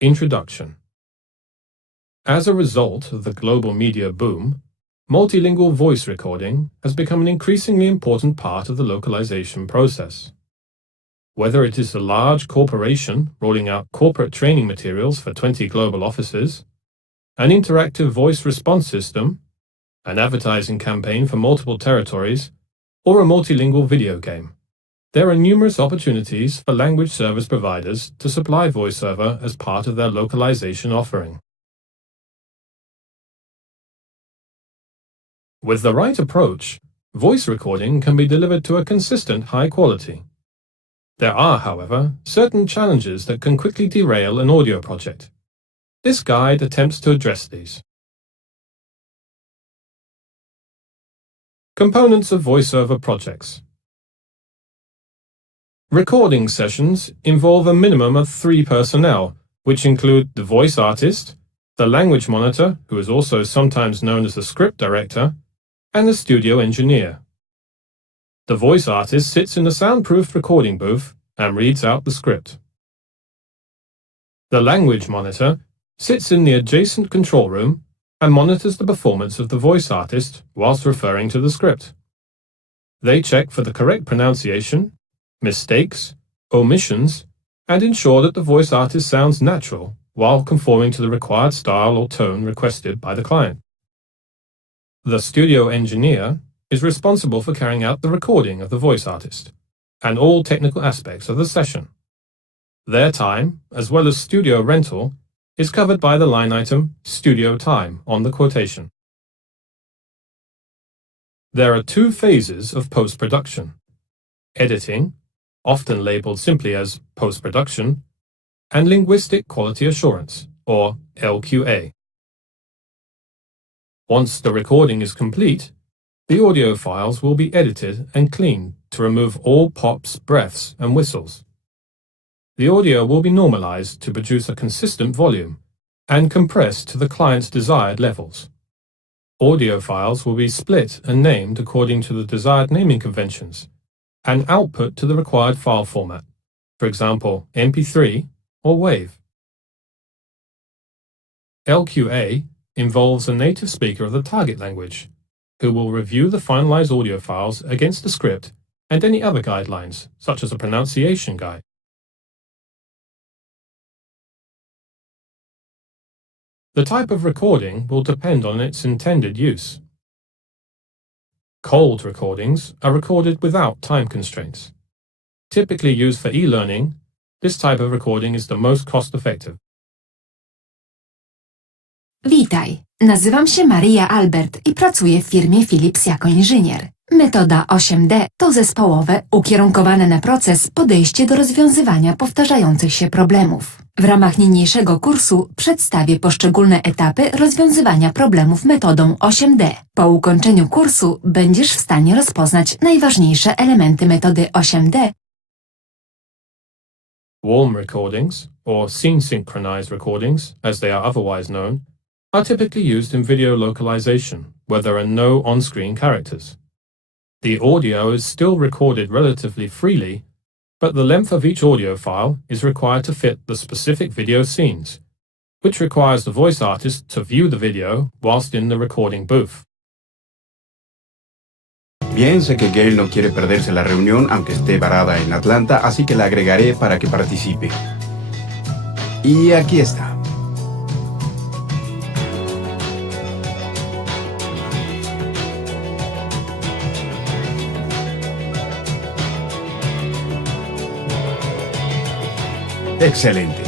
Introduction. As a result of the global media boom, multilingual voice recording has become an increasingly important part of the localization process. Whether it is a large corporation rolling out corporate training materials for 20 global offices, an interactive voice response system, an advertising campaign for multiple territories, or a multilingual video game, there are numerous opportunities for language service providers to supply voiceover as part of their localization offering. With the right approach, voice recording can be delivered to a consistent high quality. There are, however, certain challenges that can quickly derail an audio project. This guide attempts to address these. Components of voiceover projects. Recording sessions involve a minimum of 3 personnel, which include the voice artist, the language monitor, who is also sometimes known as the script director, and the studio engineer. The voice artist sits in a soundproofed recording booth and reads out the script. The language monitor sits in the adjacent control room and monitors the performance of the voice artist whilst referring to the script. They check for the correct pronunciation, mistakes, omissions, and ensure that the voice artist sounds natural while conforming to the required style or tone requested by the client. The studio engineer is responsible for carrying out the recording of the voice artist and all technical aspects of the session. Their time, as well as studio rental, is covered by the line item studio time on the quotation. There are 2 phases of post-production: editing, often labeled simply as post-production, and linguistic quality assurance, or LQA. Once the recording is complete, the audio files will be edited and cleaned to remove all pops, breaths, and whistles. The audio will be normalized to produce a consistent volume and compressed to the client's desired levels. Audio files will be split and named according to the desired naming conventions and output to the required file format, for example, MP3 or WAV. LQA involves a native speaker of the target language, who will review the finalized audio files against the script and any other guidelines, such as a pronunciation guide. The type of recording will depend on its intended use. Cold recordings are recorded without time constraints. Typically used for e-learning, this type of recording is the most cost-effective. Witaj, nazywam się Maria Albert i pracuję w firmie Philips jako inżynier. Metoda 8D to zespołowe, ukierunkowane na proces podejście do rozwiązywania powtarzających się problemów. W ramach niniejszego kursu przedstawię poszczególne etapy rozwiązywania problemów metodą 8D. Po ukończeniu kursu będziesz w stanie rozpoznać najważniejsze elementy metody 8D. Warm recordings, or scene synchronized recordings, as they are otherwise known, are typically used in video localization, where there are no on-screen characters. The audio is still recorded relatively freely, but the length of each audio file is required to fit the specific video scenes, which requires the voice artist to view the video whilst in the recording booth. Bien, sé que Gail no quiere perderse la reunión aunque esté varada en Atlanta, así que la agregaré para que participe. Y aquí está. Excelente.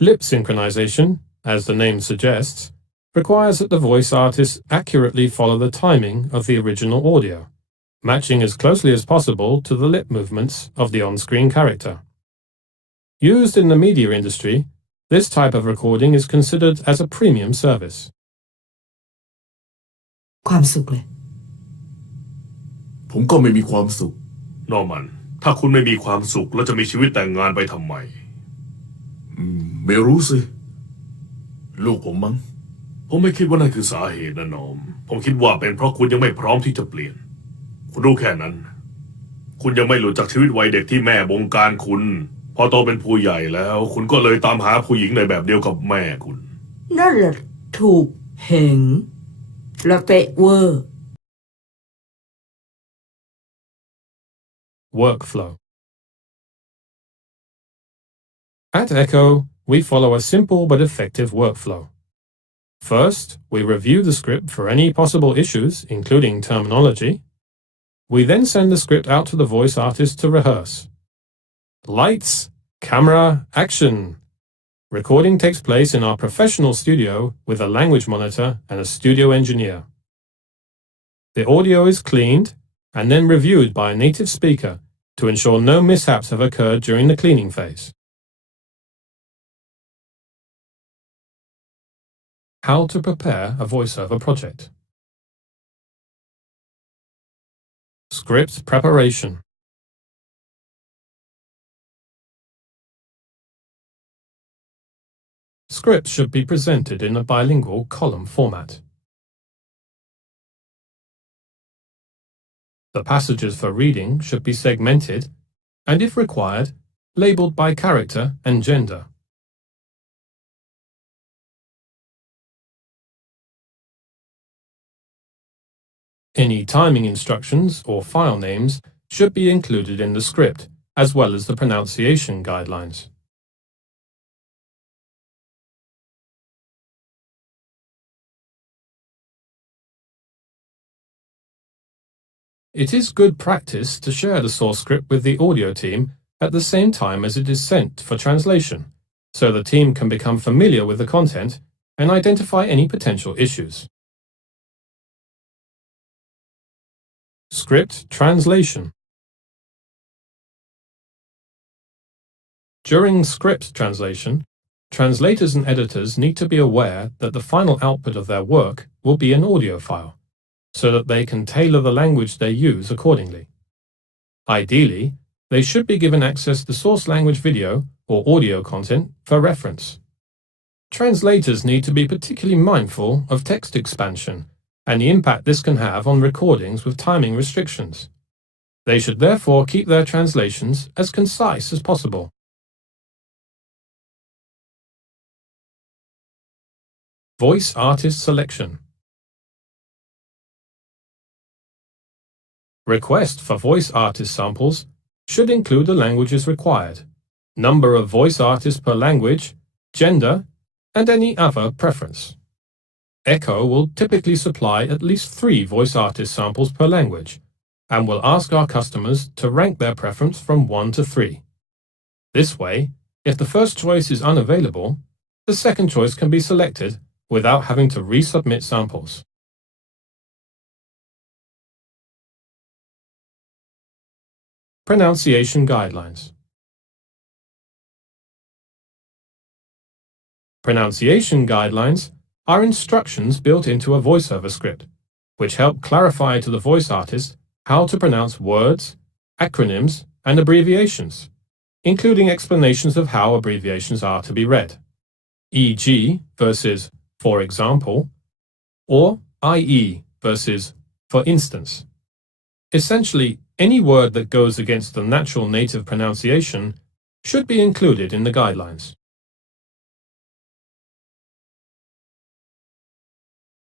Lip synchronization, as the name suggests, requires that the voice artists accurately follow the timing of the original audio, matching as closely as possible to the lip movements of the on-screen character. Used in the media industry, this type of recording is considered as a premium service. ความสุขเลย ผมก็ไม่มีความสุขนอร์มัน ถ้าคุณไม่มีความสุขแล้วจะมีชีวิตแต่งงานไปทำไมไม่รู้สิลูกผมมั้งผมไม่คิดว่านั่นคือสาเหตุนะนอมผมคิดว่าเป็นเพราะคุณยังไม่พร้อมที่จะเปลี่ยนคุณรู้แค่นั้น คุณยังไม่หลุดจากชีวิตวัยเด็กที่แม่บงการคุณพอโตเป็นผู้ใหญ่แล้วคุณก็เลยตามหาผู้หญิงในแบบเดียวกับแม่คุณ นั่นแหละถูกเหงและเป๊ะเวอร์ Workflow. At Echo, we follow a simple but effective workflow. First, we review the script for any possible issues, including terminology. We then send the script out to the voice artist to rehearse. Lights, camera, action! Recording takes place in our professional studio with a language monitor and a studio engineer. The audio is cleaned and then reviewed by a native speaker to ensure no mishaps have occurred during the cleaning phase. How to prepare a voiceover project. Script preparation. Scripts should be presented in a bilingual column format. The passages for reading should be segmented and, if required, labeled by character and gender. Any timing instructions or file names should be included in the script, as well as the pronunciation guidelines. It is good practice to share the source script with the audio team at the same time as it is sent for translation, so the team can become familiar with the content and identify any potential issues. Script translation. During script translation, translators and editors need to be aware that the final output of their work will be an audio file, so that they can tailor the language they use accordingly. Ideally, they should be given access to source language video or audio content for reference. Translators need to be particularly mindful of text expansion and the impact this can have on recordings with timing restrictions. They should therefore keep their translations as concise as possible. Voice artist selection. Request for voice artist samples should include the languages required, number of voice artists per language, gender, and any other preference. Echo will typically supply at least 3 voice artist samples per language and will ask our customers to rank their preference from 1 to 3. This way, if the first choice is unavailable, the second choice can be selected without having to resubmit samples. Pronunciation guidelines. Pronunciation guidelines are instructions built into a voiceover script, which help clarify to the voice artist how to pronounce words, acronyms, and abbreviations, including explanations of how abbreviations are to be read, e.g. versus for example, or i.e. versus for instance. Essentially, any word that goes against the natural native pronunciation should be included in the guidelines.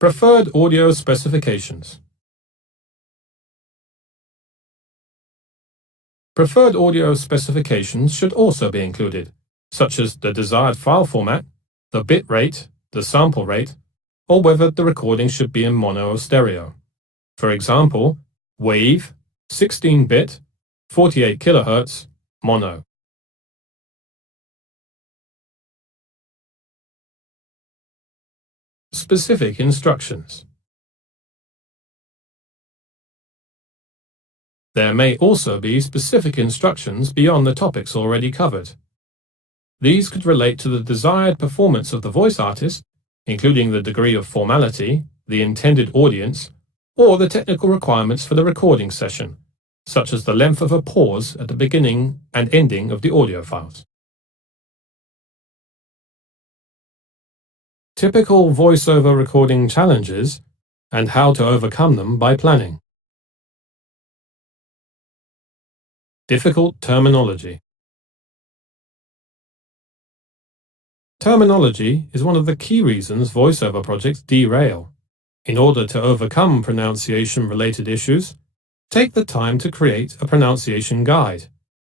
Preferred audio specifications. Preferred audio specifications should also be included, such as the desired file format, the bit rate, the sample rate, or whether the recording should be in mono or stereo. For example, wave, 16-bit, 48 kHz, mono. Specific instructions. There may also be specific instructions beyond the topics already covered. These could relate to the desired performance of the voice artist, including the degree of formality, the intended audience, or the technical requirements for the recording session, such as the length of a pause at the beginning and ending of the audio files. Typical voiceover recording challenges and how to overcome them by planning. Difficult terminology. Terminology is one of the key reasons voiceover projects derail. In order to overcome pronunciation-related issues, take the time to create a pronunciation guide,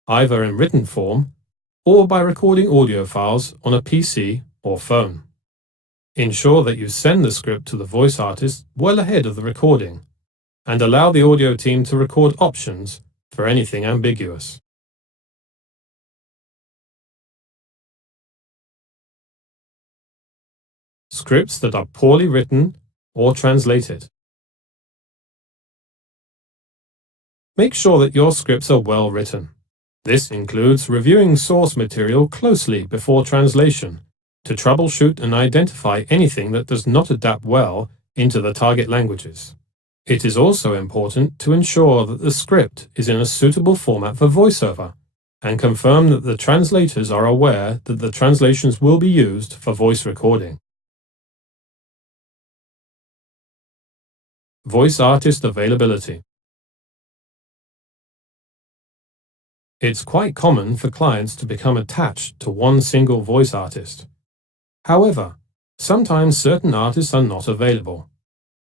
either in written form or by recording audio files on a PC or phone. Ensure that you send the script to the voice artist well ahead of the recording, and allow the audio team to record options for anything ambiguous. Scripts that are poorly written or translated. Make sure that your scripts are well written. This includes reviewing source material closely before translation to troubleshoot and identify anything that does not adapt well into the target languages. It is also important to ensure that the script is in a suitable format for voiceover and confirm that the translators are aware that the translations will be used for voice recording. Voice artist availability. It's quite common for clients to become attached to one single voice artist. However, sometimes certain artists are not available.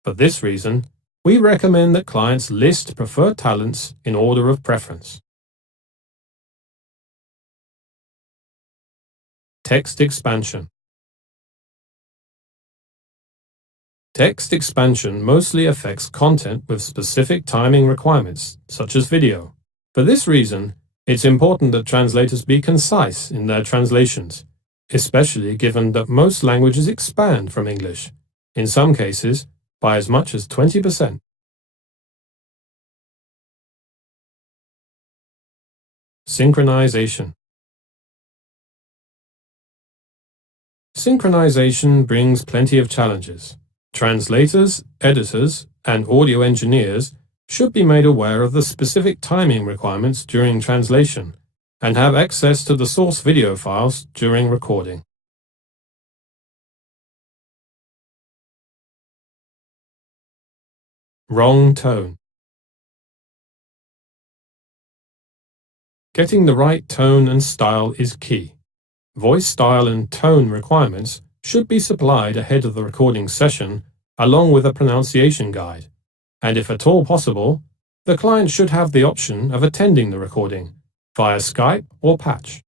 For this reason, we recommend that clients list preferred talents in order of preference. Text expansion. Text expansion mostly affects content with specific timing requirements, such as video. For this reason, it's important that translators be concise in their translations, especially given that most languages expand from English, in some cases by as much as 20%. Synchronization. Synchronization brings plenty of challenges. Translators, editors, and audio engineers should be made aware of the specific timing requirements during translation and have access to the source video files during recording. Wrong tone. Getting the right tone and style is key. Voice style and tone requirements should be supplied ahead of the recording session along with a pronunciation guide, and if at all possible, the client should have the option of attending the recording via Skype or Patch.